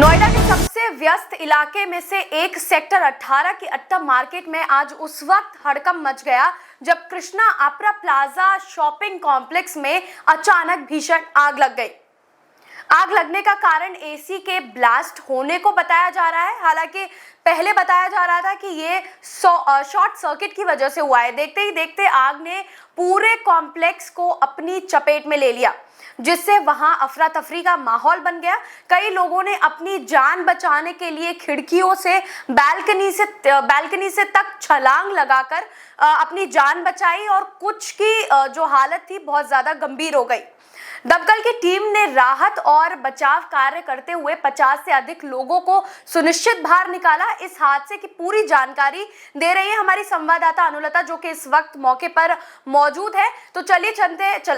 नोएडा के सबसे व्यस्त इलाके में से एक सेक्टर 18 की अट्टा मार्केट में आज उस वक्त हड़कंप मच गया जब कृष्णा अपरा प्लाजा शॉपिंग कॉम्प्लेक्स में अचानक भीषण आग लग गई। आग लगने का कारण एसी के ब्लास्ट होने को बताया जा रहा है। हालांकि पहले बताया जा रहा था कि ये शॉर्ट सर्किट की वजह से हुआ है। देखते ही देखते आग ने पूरे कॉम्प्लेक्स को अपनी चपेट में ले लिया, जिससे वहां अफरा तफरी का माहौल बन गया। कई लोगों ने अपनी जान बचाने के लिए खिड़कियों से बालकनी से तक छलांग लगाकर अपनी जान बचाई और कुछ की जो हालत थी बहुत ज्यादा गंभीर हो गई। दमकल की टीम ने राहत और बचाव कार्य करते हुए 50 से अधिक लोगों को सुनिश्चित बाहर निकाला। इस हादसे की पूरी जानकारी दे रही है हमारी संवाददाता अनुलता, जो कि इस वक्त मौके पर मौजूद है। तो चलिए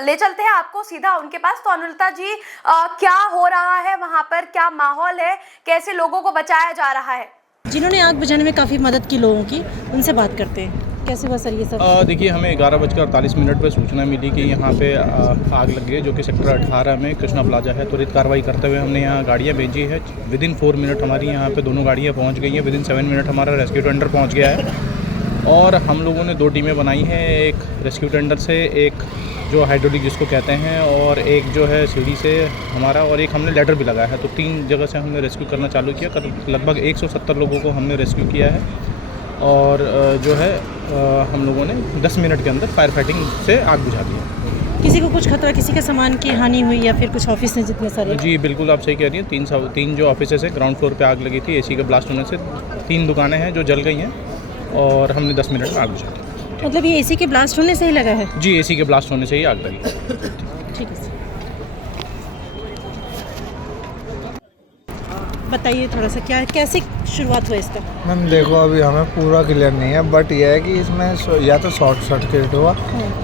ले चलते हैं आपको सीधा उनके पास। तो अनुलता जी, क्या हो रहा है वहां पर, क्या माहौल है, कैसे लोगों को बचाया जा रहा है? जिन्होंने आग बुझाने में काफ़ी मदद की लोगों की, उनसे बात करते हैं। कैसे हुआ सर ये सब? देखिए, हमें 11:48 पर सूचना मिली कि यहाँ पे आग लग गई, जो कि सेक्टर 18 में कृष्णा प्लाजा है। त्वरित कार्रवाई करते हुए हमने यहाँ गाड़ियाँ भेजी है। विदिन 4 मिनट हमारी यहाँ पे दोनों गाड़ियाँ पहुँच गई हैं। विदिन 7 मिनट हमारा रेस्क्यू टेंडर पहुँच गया है और हम लोगों ने 2 टीमें बनाई हैं। एक रेस्क्यू टेंडर से, एक जो हाइड्रोलिक जिसको कहते हैं, और एक जो है सीढ़ी से हमारा, और एक हमने लेटर भी लगाया है। तो 3 जगह से हमने रेस्क्यू करना चालू किया। लगभग 170 लोगों को हमने रेस्क्यू किया है और जो है हम लोगों ने 10 मिनट के अंदर फायर फाइटिंग से आग बुझा दिया। किसी को कुछ खतरा, किसी के सामान की हानि हुई या फिर कुछ ऑफिस में जितने सारे? जी बिल्कुल, आप सही कह रही हैं। 3 जो ऑफिस है, ग्राउंड फ्लोर पे आग लगी थी। एसी का ब्लास्ट होने से 3 दुकानें हैं जो जल गई हैं और हमने 10 मिनट में आग बुझा दी। मतलब ये एसी के ब्लास्ट होने से ही लगा है? जी, एसी के ब्लास्ट होने से ही आग लगी। ठीक है सर, बताइए थोड़ा सा कैसे शुरुआत हुआ इसका? मैम देखो, अभी हमें पूरा क्लियर नहीं है, बट यह है कि इसमें या तो शॉर्ट सर्किट हुआ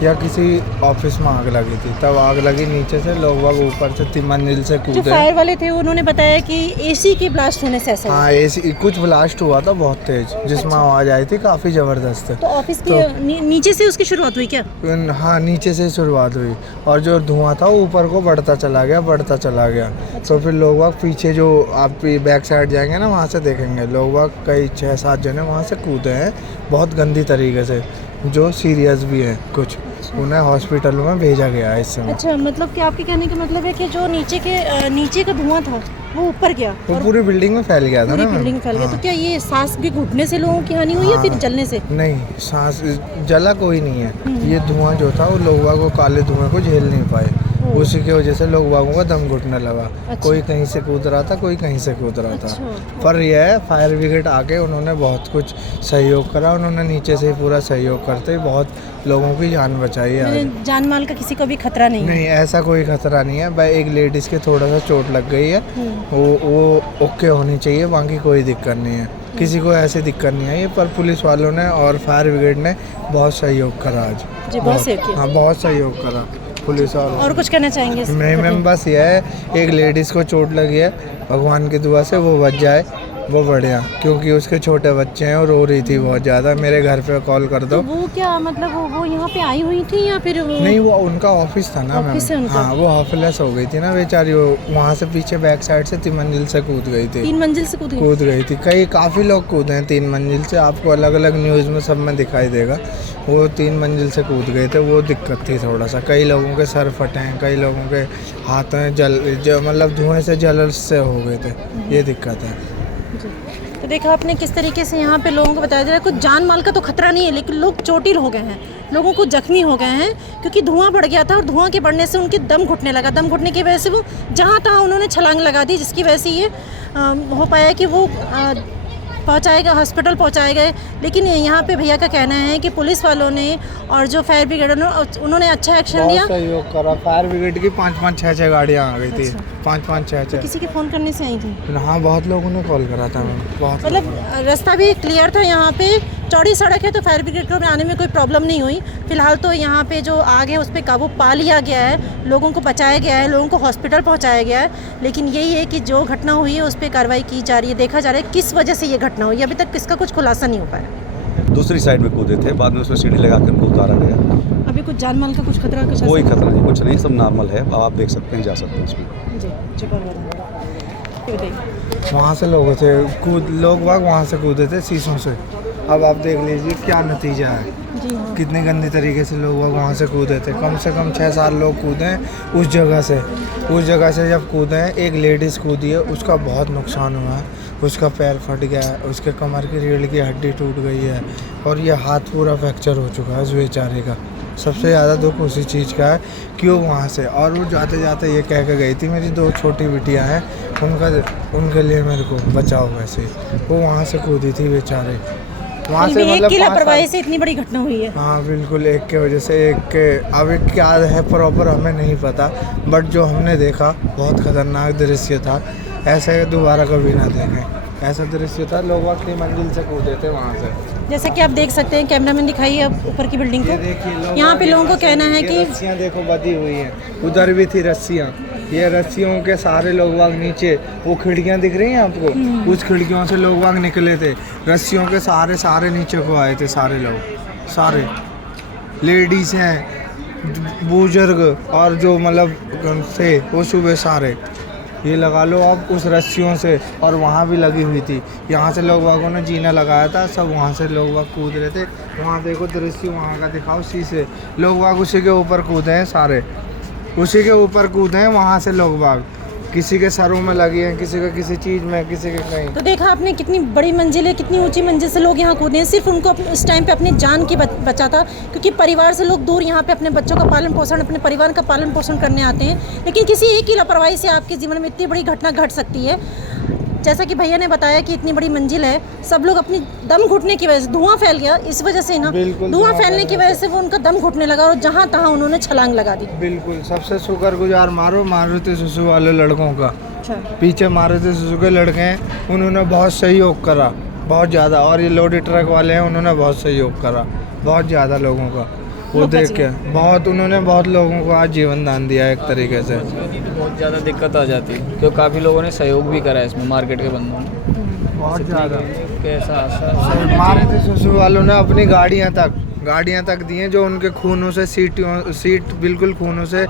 या किसी ऑफिस में आग लगी थी, तब आग लगी। नीचे से लोग बाग ऊपर से 3 मंजिल से जो कूदे। फायर वाले थे उन्होंने बताया कि एसी के ब्लास्ट होने से ऐसा हुआ। हाँ, एसी कुछ ब्लास्ट हुआ था बहुत तेज, जिसमें आवाज़ आई थी काफ़ी ज़बरदस्त। तो ऑफिस के नीचे से उसकी शुरुआत हुई क्या? हाँ, नीचे से शुरुआत हुई और जो धुआं था वो ऊपर को बढ़ता चला गया। तो फिर लोग बाग पीछे, जो आप बैक साइड जाएंगे ना, वहाँ से देखेंगे लोग बाग कई 6-7 जने वहाँ से कूदे हैं बहुत गंदी तरीके से, जो सीरियस भी हैं। कुछ उन्हें हॉस्पिटल में भेजा गया है इस समय। अच्छा, मतलब कि आपके कहने का मतलब है कि जो नीचे का धुआं था वो ऊपर गया वो पूरी बिल्डिंग में फैल गया था ना। बिल्डिंग में फैल गया। तो क्या ये सांस के घुटने से लोगों की हानि हुई या फिर जलने से? नहीं, सांस जला कोई नहीं है। ये धुआं जो था वो लोग बागों को, काले धुएं को झेल नहीं पाए, उसी की वजह से लोग बागों का दम घुटने लगा। अच्छा। कोई कहीं से कूद रहा था, कोई कहीं से कूद रहा था। पर यह है, फायर ब्रिगेड आके उन्होंने बहुत कुछ सहयोग करा। उन्होंने नीचे से ही पूरा सहयोग करते ही बहुत लोगों की जान बचाई है। जान माल का किसी को भी खतरा नहीं? नहीं, ऐसा कोई खतरा नहीं है। भाई, एक लेडीज़ के थोड़ा सा चोट लग गई है, वो ओके होनी चाहिए, बाकी कोई दिक्कत नहीं है। किसी को ऐसी दिक्कत नहीं आई, पर पुलिस वालों ने और फायर ब्रिगेड ने बहुत सहयोग करा आज। जी, बहुत सहयोग किया। हाँ, बहुत सहयोग करा पुलिस और कुछ कहना चाहेंगे? नहीं मैम, बस यह है, एक लेडीज़ को चोट लगी है, भगवान की दुआ से वो बच जाए, वो बढ़िया, क्योंकि उसके छोटे बच्चे हैं और रो रही थी बहुत ज़्यादा। मेरे घर पे कॉल कर दो। तो वो क्या मतलब वो यहाँ पे आई हुई थी या फिर नहीं, वो उनका ऑफिस था ना मैम। हाँ, वो हॉफलेस हो गई थी ना बेचारी, वो वहाँ से पीछे बैक साइड से 3 मंजिल से कूद गई थी। 3 मंजिल से कूद गई थी। काफ़ी लोग कूदे हैं 3 मंजिल से, आपको अलग अलग न्यूज़ में सब में दिखाई देगा। वो 3 मंजिल से कूद गए थे, वो दिक्कत थी थोड़ा सा। कई लोगों के सर फटे हैं, कई लोगों के हाथ में मतलब धुएँ से जलन से हो गए थे। ये दिक्कत है। तो देखा आपने किस तरीके से यहाँ पे लोगों को बताया जा रहा है। कुछ जान माल का तो खतरा नहीं है, लेकिन लोग चोटिल हो गए हैं, लोगों को जख्मी हो गए हैं, क्योंकि धुआं बढ़ गया था और धुआं के बढ़ने से उनके दम घुटने लगा। दम घुटने की वजह से वो जहाँ तहाँ उन्होंने छलांग लगा दी, जिसकी वजह से ये हो पाया कि वो हॉस्पिटल पहुँचाए गए। लेकिन यहाँ पे भैया का कहना है कि पुलिस वालों ने और जो फायर ब्रिगेड उन्होंने अच्छा एक्शन लिया, सहयोग करा। फायर ब्रिगेड की 5-5, 6-6 गाड़ियाँ आ गई थी। 5-5, 6-6। तो किसी के फ़ोन करने से आई थी? हाँ, बहुत लोगों ने कॉल करा था मैम, बहुत। मतलब रास्ता भी क्लियर था, यहाँ पे चौड़ी सड़क है, तो फायर ब्रिगेड को आने में कोई प्रॉब्लम नहीं हुई। फिलहाल तो यहाँ पे जो आग है उस पर काबू पा लिया गया है, लोगों को बचाया गया है, लोगों को हॉस्पिटल पहुँचाया गया है। लेकिन यही है कि जो घटना हुई है उस पर कार्रवाई की जा रही है। देखा जा रहा है किस वजह से ये घटना हुई, अभी तक किसका कुछ खुलासा नहीं हो पाया। दूसरी साइड में कूदे थे, बाद में उसमें सीढ़ी लगा कर उनको उतारा गया। अभी कुछ जान माल का कुछ खतरा? कोई खतरा नहीं, कुछ नहीं, सब नॉर्मल है। अब आप देख सकते हैं, जा सकते हैं इसमें। जी, बहुत ये बताइए। वहाँ से लोग बाग वहाँ से कूदे थे शीशों से। अब आप देख लीजिए क्या नतीजा है। जी हाँ। कितने गंदे तरीके से लोग वहाँ से कूदे थे। कम से कम 6-7 लोग कूदे हैं उस जगह से जब कूदे हैं। एक लेडीज़ कूदी है, उसका बहुत नुकसान हुआ है। उसका पैर फट गया है, उसके कमर की रीढ़ की हड्डी टूट गई है और ये हाथ पूरा फ्रैक्चर हो चुका है उस बेचारे का। सबसे ज़्यादा दुख उसी चीज़ का है कि वो वहाँ से, और वो जाते जाते ये कह के गई थी, मेरी 2 छोटी बिटियाँ हैं, उनके लिए मेरे को बचाओ। वैसे वो वहाँ से कूदी थी बेचारे। वहाँ से एक की लापरवाही से इतनी बड़ी घटना हुई है। हाँ बिल्कुल, एक के वजह से। अब एक क्या है प्रॉपर हमें नहीं पता, बट जो हमने देखा बहुत ख़तरनाक दृश्य था। ऐसे दोबारा कभी ना देखें। ऐसा दृश्य था, लोग अपनी मंजिल से कूदे थे वहाँ से। जैसा कि आप देख सकते हैं, कैमरामैन दिखाइए अब ऊपर की बिल्डिंग को। यहाँ पे लोगों को कहना है कि रस्सियाँ देखो बंधी हुई हैं, उधर भी थी रस्सियाँ। ये रस्सियों के सारे लोग बाग नीचे, वो खिड़कियाँ दिख रही हैं आपको, उस खिड़कियों से लोग बाग निकले थे। रस्सियों के सारे नीचे को आए थे सारे लोग, सारे लेडीज़ हैं, बुजुर्ग और जो मतलब थे वो सुबह सारे। ये लगा लो आप उस रस्सियों से, और वहाँ भी लगी हुई थी। यहाँ से लोग बागों ने जीना लगाया था, सब वहाँ से लोग बाग कूद रहे थे। वहाँ देखो दृश्य वहाँ का दिखाओ, शीशे लोग बाग उसी के ऊपर कूदे हैं सारे, उसी के ऊपर कूदे हैं वहाँ से लोग बाग। किसी के सरों में लगी हैं, किसी के किसी चीज़ में, किसी के कहीं। तो देखा आपने कितनी बड़ी मंजिल है, कितनी ऊंची मंजिल से लोग यहाँ कूदे हैं। सिर्फ उनको उस टाइम पे अपनी जान की बचा था, क्योंकि परिवार से लोग दूर यहाँ पे अपने बच्चों का पालन पोषण, अपने परिवार का पालन पोषण करने आते हैं। लेकिन किसी एक की लापरवाही से आपके जीवन में इतनी बड़ी घटना घट सकती है। जैसा कि भैया ने बताया कि इतनी बड़ी मंजिल है, सब लोग अपनी दम घुटने की वजह से, धुआं फैल गया इस वजह से ना, धुआं फैलने की वजह से वो उनका दम घुटने लगा और जहाँ तहाँ उन्होंने छलांग लगा दी। बिल्कुल, सबसे शुक्रगुजार मारुति सुजुकी वाले लड़कों का। पीछे मारुति सुजुकी के लड़के हैं, उन्होंने बहुत सहयोग करा, बहुत ज़्यादा। और ये लोडी ट्रक वाले हैं, उन्होंने बहुत सहयोग करा, बहुत ज़्यादा लोगों का। वो देख के उन्होंने बहुत लोगों को आज जीवन दान दिया एक तरीके से। बहुत ज़्यादा दिक्कत आ जाती है, क्योंकि काफ़ी लोगों ने सहयोग भी करा है इसमें, मार्केट के बंदों ने बहुत ज़्यादा। कैसा मारुति सुजुकी वालों ने अपनी गाड़ियाँ तक दी हैं, जो उनके खूनों से सीट बिल्कुल खूनों से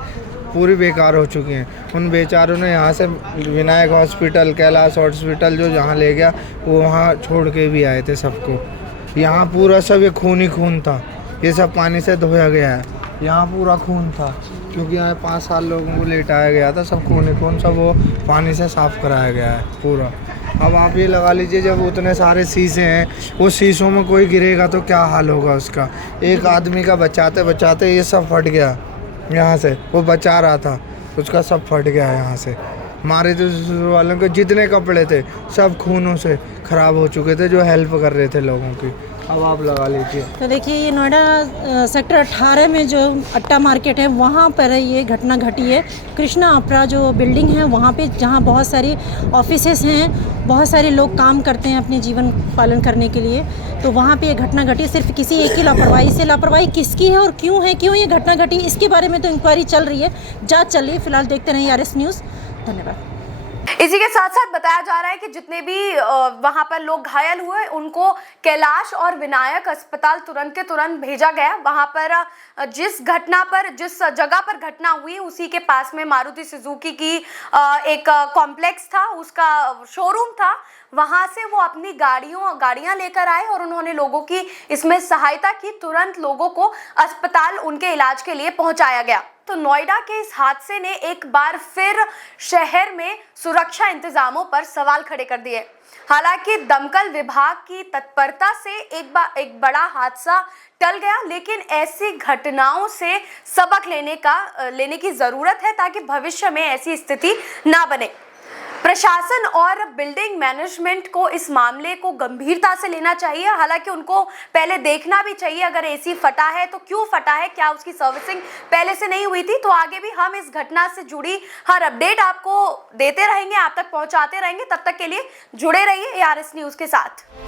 पूरी बेकार हो चुकी हैं। उन बेचारों ने यहाँ से विनायक हॉस्पिटल, कैलाश हॉस्पिटल जो जहाँ ले गया, वो वहाँ छोड़ के भी आए थे सबको। यहाँ पूरा सब ये खून ही खून था, ये सब पानी से धोया गया है। यहाँ पूरा खून था, क्योंकि यहाँ 5 साल लोगों को लेटाया गया था, सब खून ही खून, सब वो पानी से साफ़ कराया गया है पूरा। अब आप ये लगा लीजिए, जब उतने सारे शीशे हैं, वो शीशों में कोई गिरेगा तो क्या हाल होगा उसका। एक आदमी का बचाते बचाते ये सब फट गया। यहाँ से वो बचा रहा था, उसका सब फट गया यहाँ से। मारुति सुजुकी वालों के जितने कपड़े थे सब खूनों से ख़राब हो चुके थे, जो हेल्प कर रहे थे लोगों की। अब आप लगा लीजिए। तो देखिए, ये नोएडा सेक्टर 18 में जो अट्टा मार्केट है, वहाँ पर ये घटना घटी है। कृष्णा अपरा जो बिल्डिंग है वहाँ पे, जहाँ बहुत सारी ऑफिसेस हैं, बहुत सारे लोग काम करते हैं अपने जीवन पालन करने के लिए, तो वहाँ पे ये घटना घटी सिर्फ किसी एक की लापरवाही से। लापरवाही किसकी है और क्यों ये घटना घटी, इसके बारे में तो इंक्वायरी चल रही है, जाँच चल रही है। फिलहाल देखते रहिए आरएस न्यूज़। धन्यवाद। इसी के साथ साथ बताया जा रहा है कि जितने भी वहां पर लोग घायल हुए, उनको कैलाश और विनायक अस्पताल तुरंत के तुरंत भेजा गया। वहां पर जिस जगह पर घटना हुई, उसी के पास में मारुति सुजुकी की एक कॉम्प्लेक्स था, उसका शोरूम था। वहां से वो अपनी गाड़ियां लेकर आए और उन्होंने लोगों की इसमें सहायता की। तुरंत लोगों को अस्पताल उनके इलाज के लिए पहुंचाया गया। तो नोएडा के इस हादसे ने एक बार फिर शहर में सुरक्षा इंतजामों पर सवाल खड़े कर दिए। हालांकि दमकल विभाग की तत्परता से एक बड़ा हादसा टल गया, लेकिन ऐसी घटनाओं से सबक लेने की जरूरत है, ताकि भविष्य में ऐसी स्थिति ना बने। प्रशासन और बिल्डिंग मैनेजमेंट को इस मामले को गंभीरता से लेना चाहिए। हालांकि उनको पहले देखना भी चाहिए, अगर एसी फटा है तो क्यों फटा है, क्या उसकी सर्विसिंग पहले से नहीं हुई थी। तो आगे भी हम इस घटना से जुड़ी हर अपडेट आपको देते रहेंगे, आप तक पहुंचाते रहेंगे। तब तक के लिए जुड़े रहिए ARS न्यूज़ के साथ।